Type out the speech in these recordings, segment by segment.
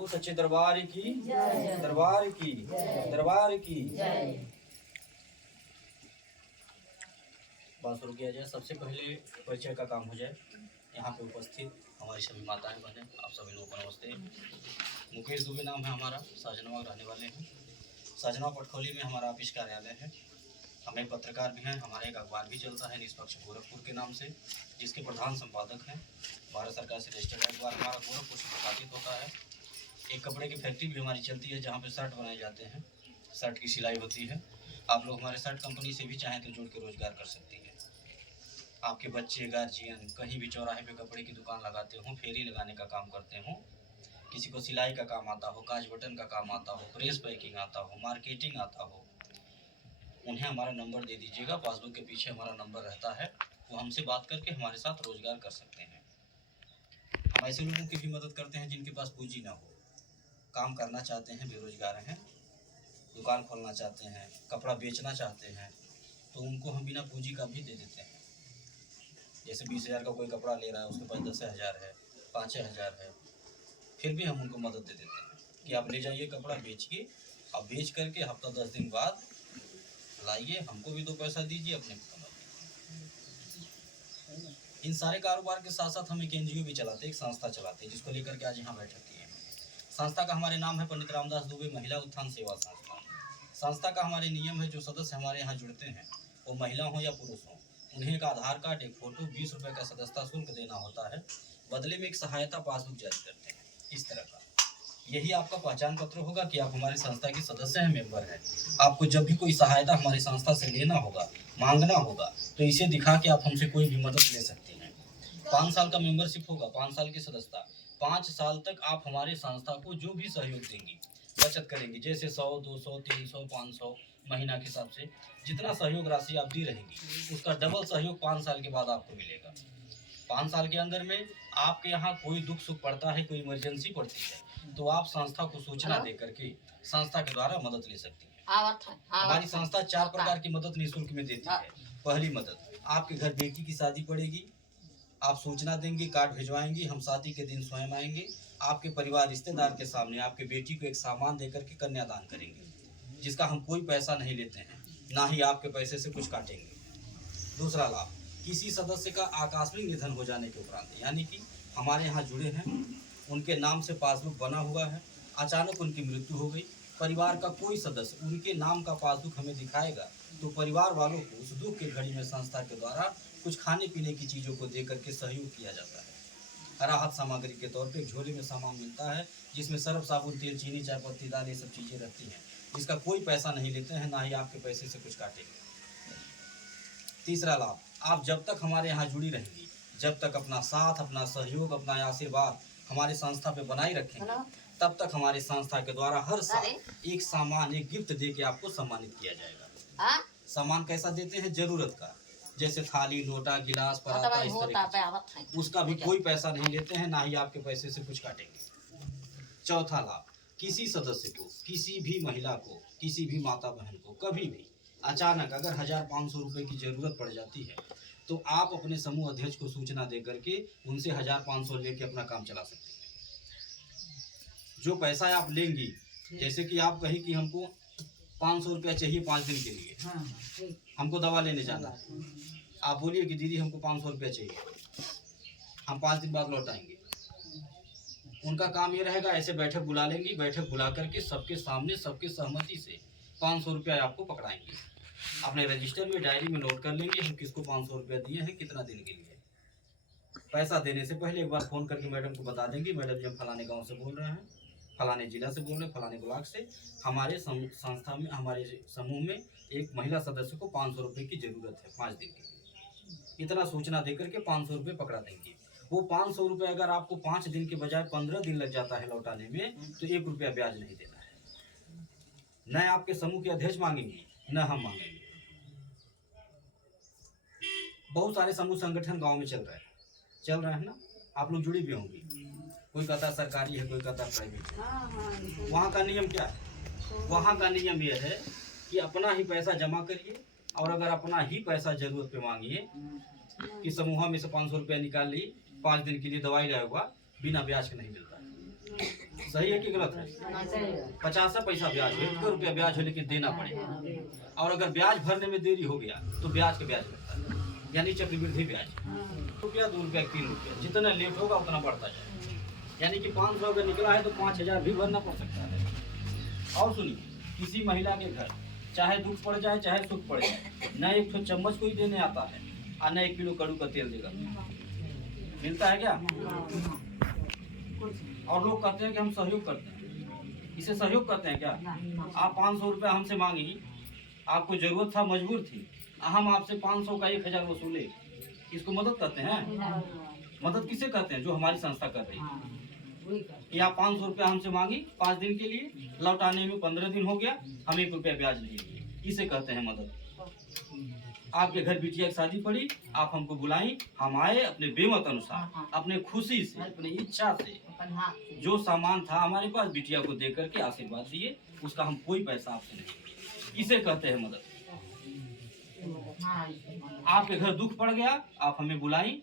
वो सच्चे दरबार की दरबार की दरबार की। बात शुरू किया जाए। सबसे पहले परिचय का काम हो जाए। यहाँ पे उपस्थित हमारी सभी माताएं बहनें, आप सभी लोगों को नमस्ते। मुकेश दुबे नाम है हमारा, साजनवा रहने वाले हैं। साजनवा पटखोली में हमारा ऑफिस कार्यालय है। हम एक पत्रकार भी हैं। हमारा एक अखबार भी चलता है निष्पक्ष गोरखपुर के नाम से, जिसके प्रधान संपादक हैं। भारत सरकार से रजिस्टर्ड अखबार हमारा गोरखपुर से प्रकाशित होता है। एक कपड़े की फैक्ट्री भी हमारी चलती है, जहाँ पे शर्ट बनाए जाते हैं, शर्ट की सिलाई होती है। आप लोग हमारे शर्ट कंपनी से भी चाहें तो जुड़ के रोजगार कर सकती हैं। आपके बच्चे, गार्जियन कहीं भी चौराहे पे कपड़े की दुकान लगाते हो, फेरी लगाने का काम करते हो, किसी को सिलाई का काम आता हो, काज बटन का काम आता हो, प्रेस पैकिंग आता हो, मार्केटिंग आता हो, उन्हें हमारा नंबर दे दीजिएगा। पासबुक के पीछे हमारा नंबर रहता है। वो हमसे बात करके हमारे साथ रोजगार कर सकते हैं। हम ऐसे लोगों की भी मदद करते हैं जिनके पास पूंजी ना हो, काम करना चाहते हैं, बेरोजगार हैं, दुकान खोलना चाहते हैं, कपड़ा बेचना चाहते हैं, तो उनको हम बिना पूंजी का भी दे देते हैं। जैसे 20,000 का कोई कपड़ा ले रहा है, उसके पास 10,000 है, 5,000 है, फिर भी हम उनको मदद दे देते हैं कि आप ले जाइए कपड़ा बेचिए, अब बेच करके हफ्ता 10 दिन बाद लाइए, हमको भी 2 पैसा दीजिए, अपने को कमा लीजिए। इन सारे कारोबार के साथ साथ हम एक NGO भी चलाते हैं, एक संस्था चलाते हैं, जिसको लेकर के आज यहाँ बैठक की है। संस्था का हमारे नाम है पंडित रामदास दुबे महिला उत्थान सेवा संस्था। संस्था का हमारे नियम है, जो सदस्य हमारे यहाँ जुड़ते हैं, वो महिला हो या पुरुष हो, उन्हें एक आधार कार्ड, एक फोटो, 20 रुपये का सदस्यता शुल्क देना होता है। बदले में एक सहायता पासबुक जारी करते हैं, इस तरह का। यही आपका पहचान पत्र होगा कि आप हमारी संस्था के सदस्य हैं, मेंबर हैं। आपको जब भी कोई सहायता हमारी संस्था से लेना होगा, मांगना होगा, तो इसे दिखा के आप हमसे कोई भी मदद ले सकते हैं। 5 साल का मेंबरशिप होगा, 5 साल की सदस्यता। 5 साल तक आप हमारी संस्था को जो भी सहयोग देंगी, बचत करेंगी, जैसे 100, 200, 300, 500 महीना के हिसाब से जितना सहयोग राशि आप दी रहेंगी, उसका डबल सहयोग 5 साल के बाद आपको मिलेगा। 5 साल के अंदर में आपके यहाँ कोई दुख सुख पड़ता है, कोई इमरजेंसी पड़ती है, तो आप संस्था को सूचना दे करके संस्था के द्वारा मदद ले सकती है। हमारी संस्था 4 प्रकार की मदद निःशुल्क में देती है। पहली मदद, आपके घर बेटी की शादी पड़ेगी, आप सूचना देंगे, कार्ड भिजवाएंगे, हम शादी के दिन स्वयं आएंगे, आपके परिवार रिश्तेदार के सामने आपके बेटी को एक सामान देकर के कन्यादान करेंगे, जिसका हम कोई पैसा नहीं लेते हैं, ना ही आपके पैसे से कुछ काटेंगे। दूसरा लाभ, किसी सदस्य का आकस्मिक निधन हो जाने के उपरांत, यानी कि हमारे यहाँ जुड़े हैं, उनके नाम से पासबुक बना हुआ है, अचानक उनकी मृत्यु हो गई, परिवार का कोई सदस्य उनके नाम का पासबुक हमें दिखाएगा, तो परिवार वालों को उस दुख की घड़ी में संस्था के द्वारा कुछ खाने पीने की चीज़ों को दे करके सहयोग किया जाता है। राहत सामग्री के तौर पे झोले में सामान मिलता है, जिसमें सर्फ, साबुन, तेल, चीनी, चाय पत्ती, दाल, ये सब चीज़ें रहती हैं, जिसका कोई पैसा नहीं लेते हैं, ना ही आपके पैसे से कुछ काटेंगे। तीसरा लाभ, आप जब तक हमारे यहाँ जुड़ी रहेंगी, जब तक अपना साथ, अपना सहयोग, अपना आशीर्वाद हमारी संस्था पे बनाए रखेंगे, तब तक हमारी संस्था के द्वारा हर साल एक सामान, एक गिफ्ट दे के आपको सम्मानित किया जाएगा। सामान कैसा देते हैं? जरूरत का, जैसे थाली, लोटा, गिलास, पराता, इस तरह, उसका भी कोई पैसा नहीं लेते हैं, ना ही आपके पैसे से कुछ काटेंगे। चौथा लाभ, किसी सदस्य को, किसी भी महिला को, किसी भी माता बहन को कभी भी अचानक अगर 1,500 रुपये की जरूरत पड़ जाती है, तो आप अपने समूह अध्यक्ष को सूचना दे करके उनसे 1,500 लेके अपना काम चला सकते हैं। जो पैसा आप लेंगी, जैसे कि आप कहीं कि हमको 500 रुपया चाहिए 5 दिन के लिए, हमको दवा लेने जाना है, आप बोलिए कि दीदी हमको 500 रुपया चाहिए, हम 5 दिन बाद लौट आएंगे। उनका काम ये रहेगा, ऐसे बैठक बुला लेंगी, बैठक बुला करके सबके सामने, सबके सहमति से 500 रुपया आपको पकड़ाएंगे। अपने रजिस्टर में, डायरी में नोट कर लेंगे हम किसको 500 रुपया दिए हैं, कितना दिन के लिए। पैसा देने से पहले एक बार फ़ोन करके मैडम को बता देंगे, मैडम जी हम फलाने गाँव से बोल रहे हैं, फलाने जिला से बोल रहे हैं, फलाने ब्लॉक से, हमारे संस्था में, हमारे समूह में एक महिला सदस्य को 500 रुपये की ज़रूरत है 5 दिन के लिए। इतना सूचना देकर के 500 रुपये पकड़ा देंगे। वो 500 रुपये अगर आपको 5 दिन के बजाय 15 दिन लग जाता है लौटाने में, तो 1 रुपया ब्याज नहीं देना है। न आपके समूह के अध्यक्ष मांगेंगे, न हम मांगेंगे। बहुत सारे समूह संगठन गांव में चल रहे हैं ना, आप लोग जुड़ी भी होंगी। कोई कहता सरकारी है, कोई कहता प्राइवेट है। वहाँ का नियम क्या है? वहाँ का नियम यह है कि अपना ही पैसा जमा करिए, और अगर अपना ही पैसा जरूरत पे मांगिए कि समूह में से 500 रुपया निकाल ली, 5 दिन के लिए दवाई लाएगा, बिना ब्याज के नहीं मिलता है। सही है कि गलत है? 50 पैसा ब्याज है, 1 रुपया ब्याज है, लेकिन देना पड़ेगा। और अगर ब्याज भरने में देरी हो गया तो ब्याज का ब्याज लगता है, यानी चक्रवृद्धि ब्याज। रुपया 2 रुपया 3 रुपया जितना लेट होगा उतना बढ़ता जाए, यानी कि 500 अगर निकला है तो 5000 भी भरना पड़ सकता है। और सुनिए, किसी महिला के घर चाहे दुख पड़ जाए चाहे सुख पड़ जाए, न एक तो चम्मच कोई देने आता है और न 1 किलो कड़ू का तेल देगा। मिलता है क्या? और लोग कहते हैं कि हम सहयोग करते हैं, इसे सहयोग करते हैं क्या? आप 500 रुपया हमसे मांगी, आपको जरूरत था, मजबूर थी, हम आपसे 500 का 1000 वसूले, इसको मदद करते हैं? मदद किसे कहते हैं? जो हमारी संस्था कर रही है। या 500 रुपया हमसे मांगी 5 दिन के लिए, लौटाने में 15 दिन हो गया, हम 1 रुपया ब्याज नहीं लिए, इसे कहते हैं मदद। आपके घर बिटिया की शादी पड़ी, आप हमको बुलाई, हम आए अपने बेमत अनुसार, अपने खुशी से, अपनी इच्छा से, जो सामान था हमारे पास बिटिया को दे करके आशीर्वाद दिए, उसका हम कोई पैसा आपसे नहीं लिए, इसे कहते हैं मदद। आपके घर दुख पड़ गया, आप हमें बुलाई,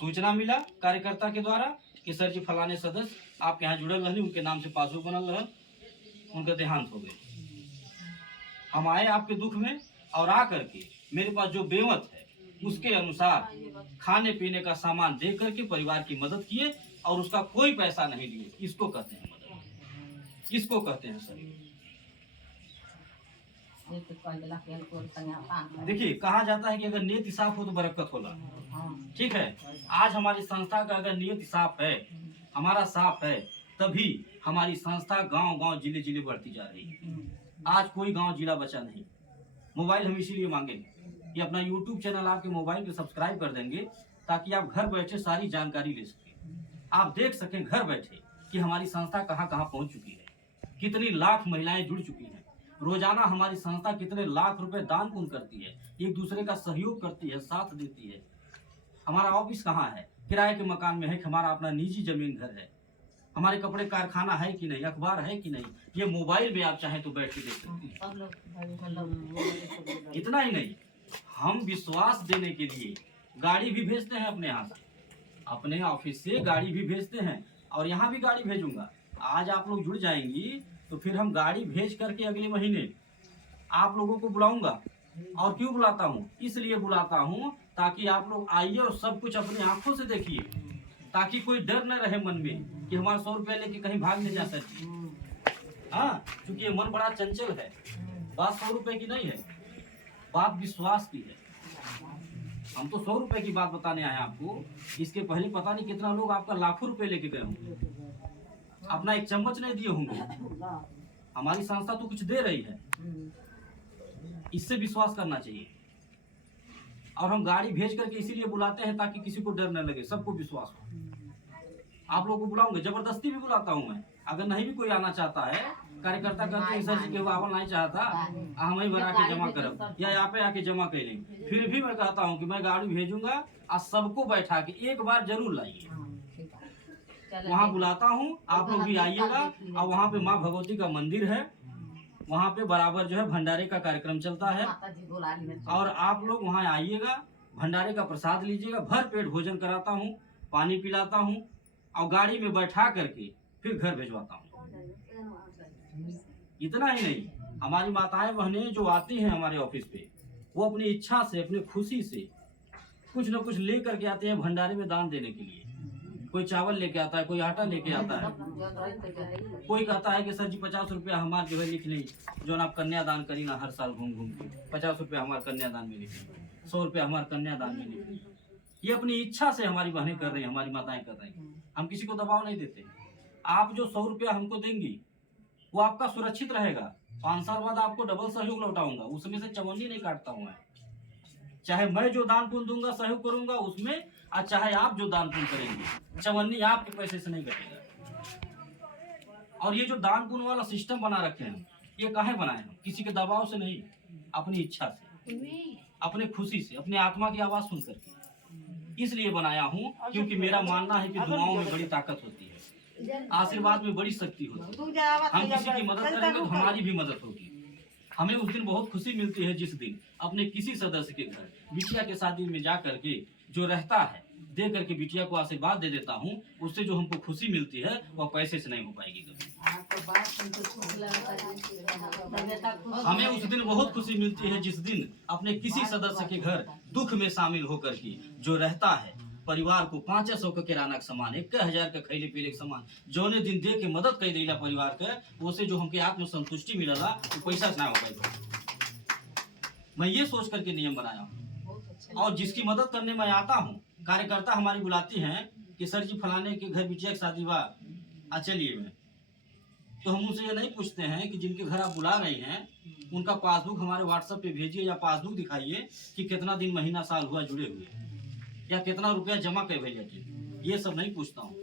सूचना मिला कार्यकर्ता के द्वारा कि सर जी फलाने सदस्य आपके यहाँ जुड़ल रहनी, उनके नाम से पासबुक बनल रहा, उनका देहांत हो गए। हम आए आपके दुख में और आ करके मेरे पास जो बेमत है उसके अनुसार खाने पीने का सामान दे करके परिवार की मदद किए और उसका कोई पैसा नहीं लिए, इसको कहते हैं मदद, इसको कहते हैं सर। देखिए, कहा जाता है कि अगर नीयत साफ हो तो बरकत होला। ठीक है, आज हमारी संस्था का अगर नीयत साफ है, हमारा साफ है, तभी हमारी संस्था गांव-गांव जिले-जिले बढ़ती जा रही है। आज कोई गांव जिला बचा नहीं। मोबाइल हम इसीलिए मांगेंगे कि अपना YouTube चैनल आपके मोबाइल पे सब्सक्राइब कर देंगे, ताकि आप घर बैठे सारी जानकारी ले सकें। आप देख सकें घर बैठे कि हमारी संस्था कहां-कहां पहुंच चुकी है, कितनी लाख महिलाएं जुड़ चुकी हैं, रोजाना हमारी संस्था कितने लाख रुपए दान पुण्य करती है, एक दूसरे का सहयोग करती है, साथ देती है। हमारा ऑफिस कहाँ है? किराए के मकान में है कि हमारा अपना निजी जमीन घर है? हमारे कपड़े कारखाना है कि नहीं, अखबार है कि नहीं, ये मोबाइल में आप चाहें तो बैठ के देख सकते हैं। इतना ही नहीं, हम विश्वास देने के लिए गाड़ी भी भेजते हैं अपने यहाँ से, अपने ऑफिस से गाड़ी भी भेजते हैं, और यहाँ भी गाड़ी भेजूंगा। आज आप लोग जुड़ जाएंगी तो फिर हम गाड़ी भेज करके अगले महीने आप लोगों को बुलाऊंगा। और क्यों बुलाता हूँ? इसलिए बुलाता हूँ ताकि आप लोग आइए और सब कुछ अपनी आंखों से देखिए, ताकि कोई डर न रहे मन में कि हमारा 100 रुपया लेके कहीं भाग नहीं जा सकती। हाँ, क्योंकि ये मन बड़ा चंचल है। बात 100 रुपए की नहीं है, बात विश्वास की है। हम तो 100 रुपए की बात बताने आए आपको, इसके पहले पता नहीं कितना लोग आपका लाखों रुपए लेके गए होंगे, अपना एक चम्मच नहीं दिए होंगे। हमारी संस्था तो कुछ दे रही है, इससे विश्वास करना चाहिए। और हम गाड़ी भेज करके इसीलिए बुलाते हैं ताकि किसी को डर न लगे, सबको विश्वास हो। आप लोगों को बुलाऊंगे, जबरदस्ती भी बुलाता हूं मैं। अगर नहीं भी कोई आना चाहता है, कार्यकर्ता कहते हैं सर जी के आवल नहीं चाहता, हम ही बना के जमा करब या यहाँ पे आके जमा कर लेंगे, फिर भी मैं कहता हूँ कि मैं गाड़ी भेजूंगा और सबको बैठा के एक बार जरूर लाइए। वहाँ बुलाता हूँ, आप लोग भी आइएगा। और वहाँ पे माँ भगवती का मंदिर है, वहाँ पे बराबर जो है भंडारे का कार्यक्रम चलता है, और आप लोग वहाँ आइएगा, भंडारे का प्रसाद लीजिएगा, भर पेट भोजन कराता हूँ, पानी पिलाता हूँ, और गाड़ी में बैठा करके फिर घर भेजवाता हूँ। इतना ही नहीं, हमारी माताएं बहनें जो आती हैं हमारे ऑफिस पे, वो अपनी इच्छा से, अपनी खुशी से कुछ न कुछ ले करके आते हैं भंडारे में दान देने के लिए। कोई चावल लेके आता है, कोई आटा लेके आता है, कोई कहता है कि सर जी 50 रुपया हमारे जो है लिख ली, जो आप कन्यादान करी ना हर साल घूम घूम के, 50 रुपया हमारे कन्यादान में लिख ली, 100 रुपया हमारे कन्यादान में लिख ली। ये अपनी इच्छा से हमारी बहनें कर रही हैं, हमारी माताएं कर रही हैं। हम किसी को दबाव नहीं देते। आप जो 100 रुपया हमको देंगी वो आपका सुरक्षित रहेगा। 5 साल बाद आपको डबल सहयोग लौटाऊंगा, उसमें से चवन्नी नहीं काटता हूँ मैं। चाहे मैं जो दान पुण्य दूंगा, सहयोग करूंगा उसमें, और चाहे आप जो दान पुण्य करेंगे, चवन्नी आपके पैसे से नहीं कटेगा। और ये जो दान पुण्य वाला सिस्टम बना रखे हैं, ये काहे बनाए हैं? किसी के दबाव से नहीं, अपनी इच्छा से, अपने खुशी से, अपने आत्मा की आवाज सुन करके इसलिए बनाया हूँ, क्योंकि मेरा मानना है कि दुआओं में बड़ी ताकत होती है, आशीर्वाद में बड़ी शक्ति होती है। हम किसी की मदद करेंगे तो हमारी भी मदद होगी। हमें उस दिन बहुत खुशी मिलती है जिस दिन अपने किसी सदस्य के घर बिटिया के शादी में जा करके जो रहता है, दे करके बिटिया को आशीर्वाद दे देता हूँ, उससे जो हमको खुशी मिलती है वह पैसे से नहीं हो पाएगी कभी। हमें उस दिन बहुत खुशी मिलती है जिस दिन अपने किसी सदस्य के घर दुख में शामिल होकर के जो रहता है, परिवार को 500 का किराना का सामान, 1000 का खैले पीले का सामान जोने दिन दे के मदद कर देला परिवार के, उसे जो हमके आत्म संतुष्टि मिलला वो पैसा से ना हो पाएगा। मैं ये सोच करके नियम बनाया हूँ। और जिसकी मदद करने मैं आता हूँ, कार्यकर्ता हमारी बुलाती हैं कि सर जी फलाने के घर बिटिया की शादी बा, चलिए में, तो हम उनसे ये नहीं पूछते हैं कि जिनके घर आप बुला रहे हैं उनका पासबुक हमारे व्हाट्सएप पे भेजिए या पासबुक दिखाइए कि कितना दिन महीना साल हुआ जुड़े हुए या कितना रुपया जमा कर भैया जी, ये सब नहीं पूछता हूँ।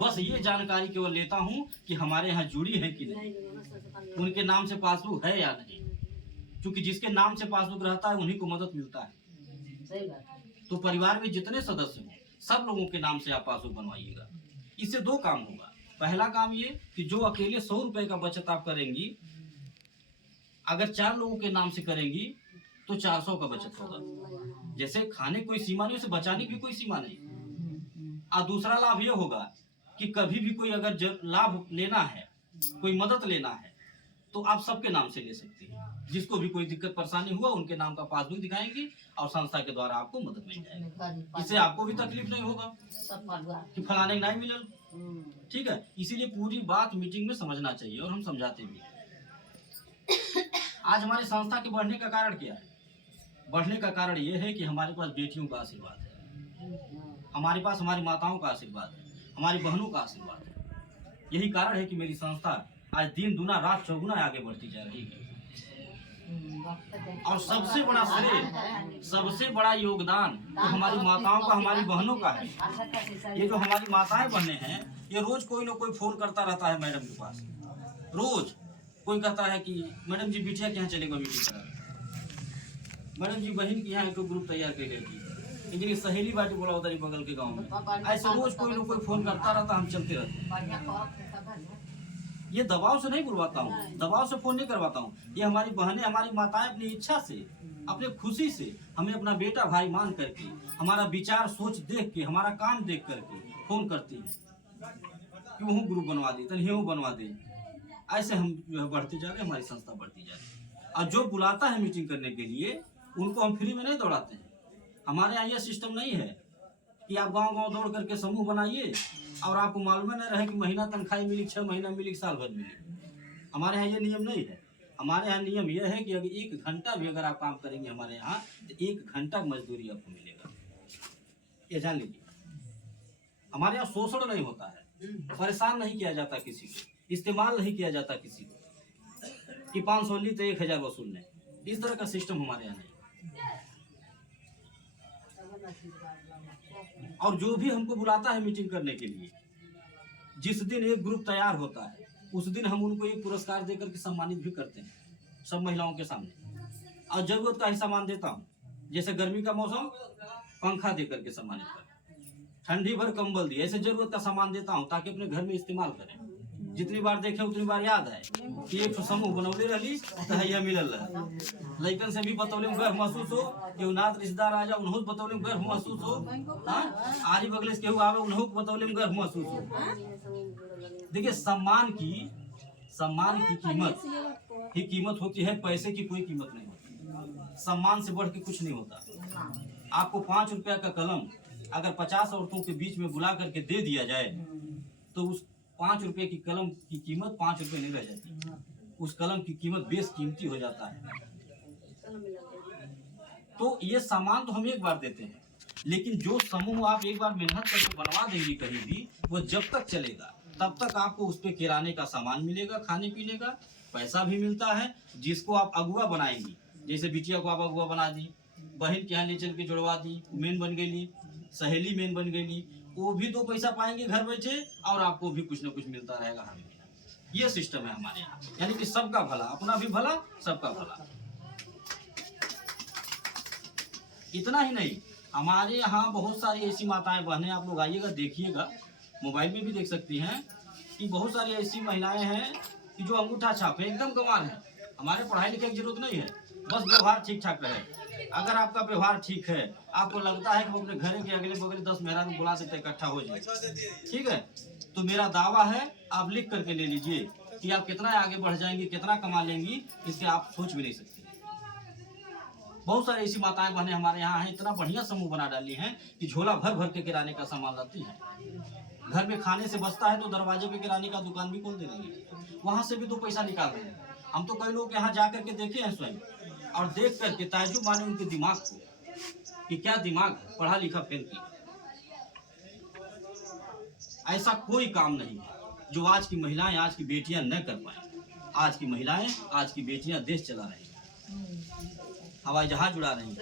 बस ये जानकारी केवल लेता हूँ कि हमारे यहाँ जुड़ी है कि नहीं, उनके नाम से पासबुक है या नहीं, क्योंकि जिसके नाम से पासबुक रहता है उन्हीं को मदद मिलता है। तो परिवार में जितने सदस्य हैं सब लोगों के नाम से आप पासबुक बनवाइएगा। इससे दो काम होगा। पहला काम ये कि जो अकेले 100 रुपए का बचत आप करेंगी, अगर 4 लोगों के नाम से करेंगी तो 400 का बचत होगा। जैसे खाने कोई सीमा नहीं, उसे बचाने की कोई सीमा नहीं। और दूसरा लाभ ये होगा कि कभी भी कोई अगर लाभ लेना है, कोई मदद लेना है, तो आप सबके नाम से ले सकती हैं। जिसको भी कोई दिक्कत परेशानी हुआ उनके नाम का पासबुक दिखाएंगी और संस्था के द्वारा आपको मदद मिल जाएगी। इससे आपको भी तकलीफ नहीं होगा कि फलाने नहीं मिलल। ठीक है, इसीलिए पूरी बात मीटिंग में समझना चाहिए और हम समझाते भी। आज हमारी संस्था के बढ़ने का कारण क्या है? बढ़ने का कारण ये है कि हमारे पास बेटियों का आशीर्वाद है, हमारे पास हमारी माताओं का आशीर्वाद है, हमारी बहनों का आशीर्वाद है। यही कारण है कि मेरी संस्था आज दिन दुना रात चौगुना आगे बढ़ती जा रही है। और सबसे बड़ा श्रेय, सबसे बड़ा योगदान तो हमारी माताओं का, हमारी बहनों का है। ये जो हमारी माताएं बहने हैं, ये रोज कोई ना कोई फोन करता रहता है मैडम के पास। रोज कोई कहता है कि मैडम जी बिटिया के यहाँ चलेगा मीटिंग करा, मैडम जी बहन के यहाँ एक ग्रुप तैयार कर लेगी, इनकी सहेली बाटी बोला उधर बगल के गाँव में। ऐसे रोज कोई ना कोई फोन करता रहता, हम चलते रहते। ये दबाव से नहीं बुलवाता हूँ, दबाव से फोन नहीं करवाता हूँ। ये हमारी बहनें, हमारी माताएं अपनी इच्छा से, अपने खुशी से हमें अपना बेटा भाई मान करके, हमारा विचार सोच देख के, हमारा काम देख करके फोन करती हैं कि वो ग्रुप बनवा दे, तनियो बनवा दे। ऐसे हम जो है बढ़ते जा रहे हैं, हमारी संस्था बढ़ती जा रही है। और जो बुलाता है मीटिंग करने के लिए उनको हम फ्री में नहीं दौड़ाते हैं। हमारे यहाँ यह सिस्टम नहीं है कि आप गांव-गांव दौड़ करके समूह बनाइए और आपको मालूम न रहे कि महीना तनख्वाही मिली, 6 महीना मिली, साल भर मिली। हमारे यहाँ ये नियम नहीं है। हमारे यहाँ नियम यह है कि अगर 1 घंटा भी अगर आप काम करेंगे हमारे यहाँ तो 1 घंटा मजदूरी आपको मिलेगा। ये जान लीजिए, हमारे यहाँ शोषण नहीं होता है, परेशान नहीं किया जाता किसी को, इस्तेमाल नहीं किया जाता किसी को कि 500 ली तो 1000 वसूल लें। इस तरह का सिस्टम हमारे यहाँ नहीं। और जो भी हमको बुलाता है मीटिंग करने के लिए, जिस दिन एक ग्रुप तैयार होता है उस दिन हम उनको एक पुरस्कार देकर के सम्मानित भी करते हैं सब महिलाओं के सामने। और जरूरत का ही सामान देता हूँ, जैसे गर्मी का मौसम पंखा देकर के सम्मानित कर, ठंडी भर कंबल दिए, ऐसे जरूरत का सामान देता हूँ ताकि अपने घर में इस्तेमाल करें। जितनी बार देखे उतनी बार याद है कि एक समूह बनौले रही तो है मिलल रहा। लड़कन से भी बतौले में गर्व महसूस हो, केहू नात रिश्तेदार आ जाओ उन्हों बतौले में गर्व महसूस हो, आरी बगले से केहू आवे उन्हों बतौले में गर्व महसूस हो। देखिए, सम्मान की कीमत होती है, पैसे की कोई कीमत नहीं होती। सम्मान से बढ़ के कुछ नहीं होता। आपको 5 रुपया का कलम अगर 50 औरतों के बीच में बुला करके दे दिया जाए तो उस 5 रुपए की कलम की कीमत 5 रुपए नहीं रह जाती, उस कलम की कीमत बेशकीमती हो जाता है। तो ये सामान तो हम एक बार देते हैं, लेकिन जो समूह आप एक बार मेहनत करके बनवा देंगे कहीं भी, वो जब तक चलेगा तब तक आपको उस पे किराने का सामान मिलेगा, खाने पीने का पैसा भी मिलता है। जिसको आप अगुआ बनाएंगी, जैसे बिटिया को आप अगुआ बना दी, बहन के यहाँ ले चल के जुड़वा दी, मेन बन गई, सहेली मेन बन गई, वो भी 2 पैसा पाएंगे घर बैठे और आपको भी कुछ न कुछ मिलता रहेगा हर महीना। ये सिस्टम है हमारे यहाँ, यानी कि सबका भला, अपना भी भला, सबका भला। इतना ही नहीं, हमारे यहाँ बहुत सारी ऐसी माताएं बहनें, आप लोग आइएगा देखिएगा, मोबाइल में भी देख सकती हैं कि बहुत सारी ऐसी महिलाएं हैं कि जो अंगूठा छाप है, एकदम गंवार है। हमारे पढ़ाई लिखाई की जरूरत नहीं है, बस व्यवहार ठीक ठाक रहे, अगर आपका व्यवहार ठीक है, आपको लगता है कि अपने घर के अगले बगले 10 मेहरान बुला देते इकट्ठा हो जाए, ठीक है, तो मेरा दावा है आप लिख करके ले लीजिए कि आप कितना आगे बढ़ जाएंगी, कितना कमा लेंगी, इसके आप सोच भी नहीं सकती। बहुत सारी ऐसी माताएं बहनें हमारे यहाँ हैं, इतना बढ़िया समूह बना डाली हैं कि झोला भर भर के किराने का सामान लाती हैं। घर में खाने से बचता है तो दरवाजे पे किराने का दुकान भी खोल दे रही है, वहां से भी 2 पैसा निकाल रहे हैं। हम तो कई लोग यहाँ जा करके देखे हैं स्वयं, और देख करके ताज्जुब माने उनके दिमाग को कि क्या दिमाग, पढ़ा लिखा फेल किया। ऐसा कोई काम नहीं है जो आज की महिलाएं, आज की बेटियां न कर पाए। आज की महिलाएं, आज की बेटियां देश चला रही हैं, हवाई जहाज उड़ा रही हैं।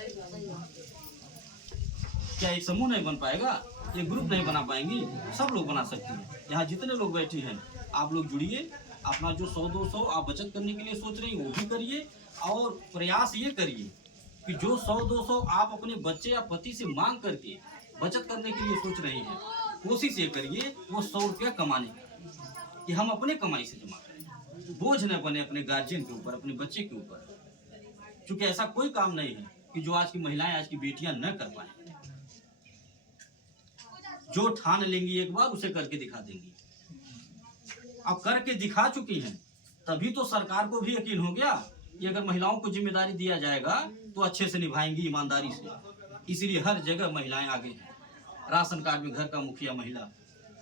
क्या एक समूह नहीं बन पाएगा, एक ग्रुप नहीं बना पाएंगी? सब लोग बना सकती हैं। यहाँ जितने लोग बैठे हैं आप लोग जुड़िए, अपना जो 100-200 आप बचत करने के लिए सोच रही हैं वो भी करिए, और प्रयास ये करिए कि जो 100-200 आप अपने बच्चे या पति से मांग करके बचत करने के लिए सोच रही हैं, कोशिश ये करिए वो 100 रुपया कमाने का, कि हम अपने कमाई से जमा करें, बोझ न बने अपने गार्जियन के ऊपर, अपने बच्चे के ऊपर। क्योंकि ऐसा कोई काम नहीं है कि जो आज की महिलाएं, आज की बेटियां न कर पाए। जो ठान लेंगी एक बार, उसे करके दिखा देंगी। अब करके दिखा चुकी हैं, तभी तो सरकार को भी यकीन हो गया कि अगर महिलाओं को जिम्मेदारी दिया जाएगा तो अच्छे से निभाएंगी, ईमानदारी से। इसीलिए हर जगह महिलाएं आगे हैं। राशन कार्ड में घर का मुखिया महिला,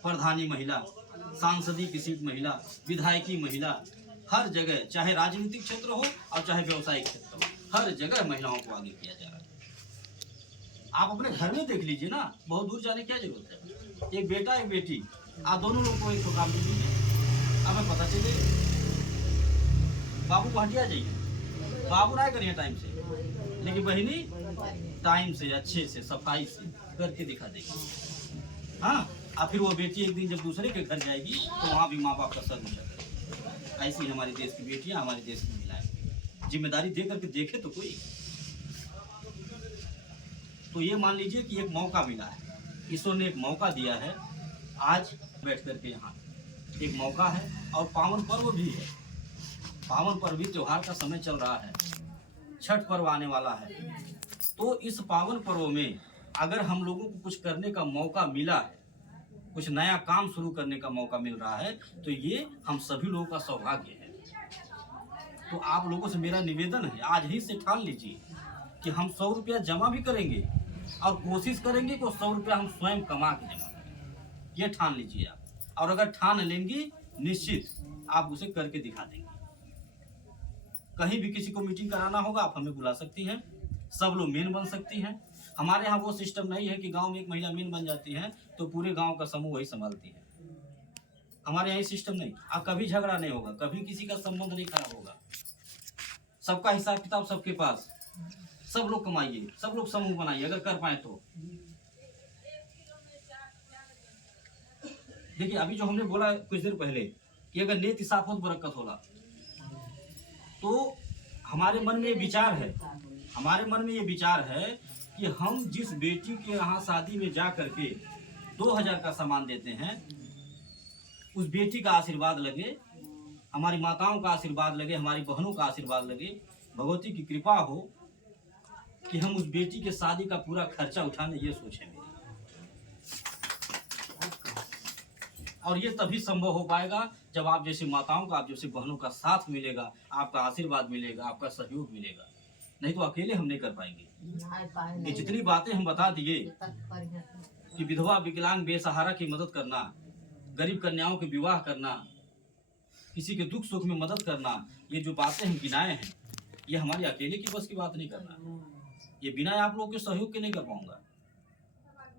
प्रधानी महिला, सांसदी की सीट महिला, विधायकी महिला, हर जगह, चाहे राजनीतिक क्षेत्र हो और चाहे व्यवसायिक क्षेत्र हो, हर जगह महिलाओं को आगे किया जा रहा है। आप अपने घर में देख लीजिए ना, बहुत दूर जाने की क्या जरूरत है। एक बेटा एक बेटी, आप दोनों लोग को एक तो काम दीजिए, हमें पता चले। बाबू को हटिया जाइए, बाबू ना करिए टाइम से, लेकिन बहनी टाइम से, अच्छे से, सफाई से करके दिखा देगी। हाँ, और फिर वो बेटी एक दिन जब दूसरे के घर जाएगी तो वहाँ भी माँ बाप का सर ऊंचा करेगी। ऐसी हमारे देश की बेटियां, हमारे देश की महिलाएं। जिम्मेदारी दे करके देखे तो कोई। तो ये मान लीजिए कि एक मौका मिला है, ईश्वर ने एक मौका दिया है, आज बैठ करके यहाँ एक मौका है, और पावन पर्व भी है। पावन पर्व भी, त्योहार का समय चल रहा है, छठ पर्व आने वाला है। तो इस पावन पर्व में अगर हम लोगों को कुछ करने का मौका मिला है, कुछ नया काम शुरू करने का मौका मिल रहा है, तो ये हम सभी लोगों का सौभाग्य है। तो आप लोगों से मेरा निवेदन है, आज ही से ठान लीजिए कि हम 100 रुपया जमा भी करेंगे और कोशिश करेंगे कि 100 रुपया हम स्वयं कमा के जमा करें। ये ठान लीजिए आप, और अगर ठान लेंगी निश्चित आप उसे करके दिखा देंगे। कहीं भी किसी को मीटिंग कराना होगा आप हमें बुला सकती हैं, सब लोग मेन बन सकती हैं। हमारे यहाँ वो सिस्टम नहीं है कि गांव में एक महिला मेन बन जाती है तो पूरे गांव का समूह वही संभालती है। हमारे यहाँ सिस्टम नहीं। अब कभी झगड़ा नहीं होगा, कभी किसी का संबंध नहीं खराब होगा, सबका हिसाब किताब सबके पास। सब लोग कमाइए, सब लोग समूह बनाइए अगर कर पाए तो। देखिए अभी जो हमने बोला कुछ देर पहले कि अगर नीयत साफ हो तो बरकत होला, तो हमारे मन में ये विचार है, हमारे मन में ये विचार है कि हम जिस बेटी के यहाँ शादी में जा करके 2000 का सामान देते हैं, उस बेटी का आशीर्वाद लगे, हमारी माताओं का आशीर्वाद लगे, हमारी बहनों का आशीर्वाद लगे, भगवती की कृपा हो कि हम उस बेटी के शादी का पूरा खर्चा उठाने, ये सोच है मेरी। और ये तभी संभव हो पाएगा जब आप जैसी माताओं का, आप जैसी बहनों का साथ मिलेगा, आपका आशीर्वाद मिलेगा, आपका सहयोग मिलेगा। नहीं तो अकेले हम नहीं कर पाएंगे। ये जितनी बातें हम बता दिए कि विधवा, विकलांग, बेसहारा की मदद करना, गरीब कन्याओं के विवाह करना, किसी के दुख सुख में मदद करना, ये जो बातें हम गिनाए हैं, ये हमारी अकेले की बस की बात नहीं करना, ये बिना आप लोगों के सहयोग के नहीं कर पाऊंगा।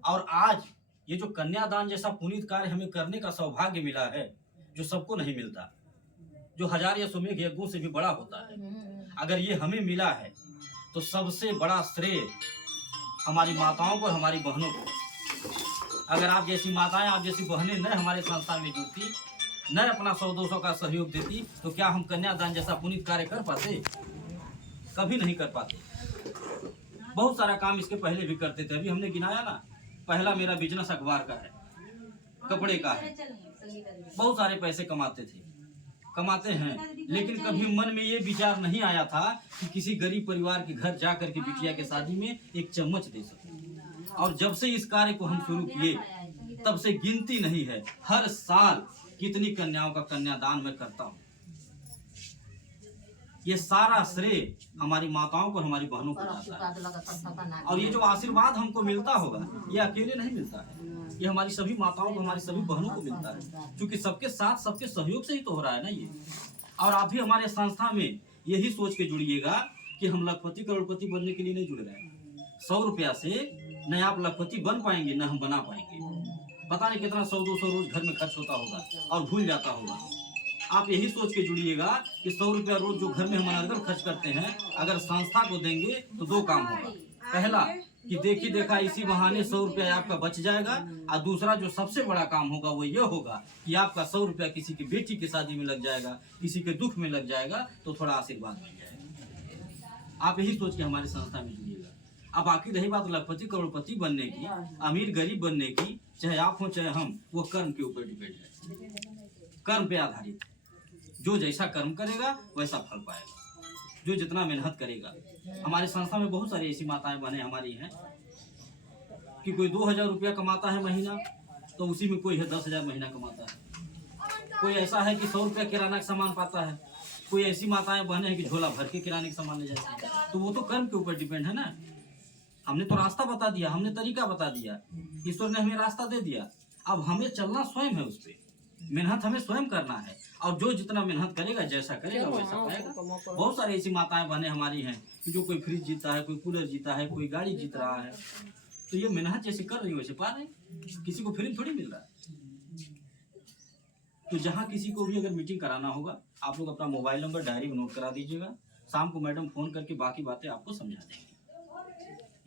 और आज ये जो कन्यादान जैसा पुनीत कार्य हमें करने का सौभाग्य मिला है, जो सबको नहीं मिलता, जो 1000 या सुमेघ यज्ञों से भी बड़ा होता है, अगर ये हमें मिला है तो सबसे बड़ा श्रेय हमारी माताओं को, हमारी बहनों को। अगर आप जैसी माताएं, आप जैसी बहनें न हमारे संस्थान में जुड़ती, न अपना 100-200 का सहयोग देती, तो क्या हम कन्यादान जैसा पुनीत कार्य कर पाते? कभी नहीं कर पाते। बहुत सारा काम इसके पहले भी करते थे, अभी हमने गिनाया ना। पहला मेरा बिजनेस अखबार का है, कपड़े का है, बहुत सारे पैसे कमाते थे, कमाते हैं, लेकिन कभी मन में ये विचार नहीं आया था कि किसी गरीब परिवार के घर जा करके बिटिया के शादी में एक चम्मच दे सके। और जब से इस कार्य को हम शुरू किए तब से गिनती नहीं है, हर साल कितनी कन्याओं का कन्यादान मैं करता हूँ। ये सारा श्रेय हमारी माताओं को, हमारी बहनों को जाता है। और ये जो आशीर्वाद हमको मिलता होगा, ये अकेले नहीं मिलता है, ये हमारी सभी माताओं को, हमारी सभी बहनों को मिलता है, क्योंकि सबके साथ सबके सहयोग से ही तो हो रहा है ना ये। और आप भी हमारे संस्था में यही सोच के जुड़िएगा कि हम लखपति करोड़पति बनने के लिए नहीं जुड़ रहे हैं। 100 रुपया से न आप लखपति बन पाएंगे न हम बना पाएंगे। पता नहीं कितना 100-200 रोज घर में खर्च होता होगा और भूल जाता होगा। आप यही सोच के जुड़िएगा कि 100 रुपया रोज जो घर में हम अनर्गल खर्च करते हैं, अगर संस्था को देंगे तो 2 काम होगा। पहला कि देखी देखा इसी बहाने 100 रुपया आपका बच जाएगा, और दूसरा जो सबसे बड़ा काम होगा वो ये होगा कि आपका 100 रुपया किसी की बेटी की शादी में लग जाएगा, किसी के दुख में लग जाएगा, तो थोड़ा आशीर्वाद मिल जाएगा। आप यही सोच के हमारी संस्था में जुड़िएगा। अब बाकी रही बात लखपति करोड़पति बनने की, अमीर गरीब बनने की, चाहे आप हो चाहे हम, वो कर्म के ऊपर डिपेंड है, कर्म पे आधारित। जो जैसा कर्म करेगा वैसा फल पाएगा, जो जितना मेहनत करेगा। हमारी संस्था में बहुत सारी ऐसी माताएं बहनें हमारी हैं कि कोई 2000 रुपया कमाता है महीना, तो उसी में कोई है 10,000 महीना कमाता है। कोई ऐसा है कि 100 रुपया किराना का सामान पाता है। कोई ऐसी माताएं बहनें हैं कि झोला भर के किराने का सामान ले जाती है। तो वो तो कर्म के ऊपर डिपेंड है ना। हमने तो रास्ता बता दिया, हमने तरीका बता दिया, ईश्वर ने हमें रास्ता दे दिया। अब हमें चलना स्वयं है, उस पर मेहनत हमें स्वयं करना है। और जो जितना मेहनत करेगा, जैसा करेगा वैसा पाएगा। बहुत सारी ऐसी माताएं बहनें हमारी हैं कि जो कोई फ्रिज जीता है, कोई कूलर जीता है, कोई गाड़ी जीत रहा है। तो ये मेहनत जैसे कर रही है वैसे पा रहे हैं, किसी को फ्री थोड़ी मिल रहा है। तो जहाँ किसी को भी अगर मीटिंग कराना होगा, आप लोग अपना मोबाइल नंबर डायरी में नोट करा दीजिएगा। शाम को मैडम फोन करके बाकी बातें आपको समझा देंगे।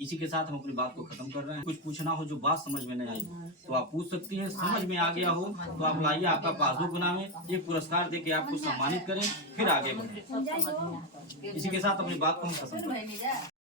इसी के साथ हम अपनी बात को खत्म कर रहे हैं। कुछ पूछना हो, जो बात समझ में नहीं आई तो आप पूछ सकती हैं। समझ में आ गया हो तो आप लाइए, आपका पासबुक बनावें, एक पुरस्कार देके आपको सम्मानित करें, फिर आगे बढ़ें। इसी के साथ अपनी बात को हम खत्म करें।